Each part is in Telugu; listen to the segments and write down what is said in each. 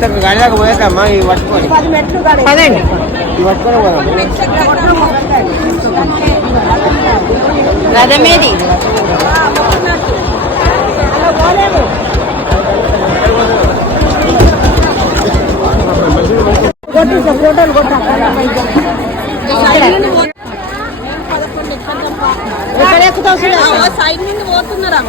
జ్యోతకు గాడి దాకా పోయాకమ్మా ఇవి పట్టుకొని. పదండి. ఇవి పట్టుకొని పోదాం. రథమేది? ఫోటోలు ఎక్కడ ఎక్కుతావు. సైడ్ నుండి పోతున్నారా?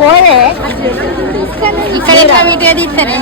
పోయే ఇక్కడ ఎట్లా వీడియో తీస్తారే?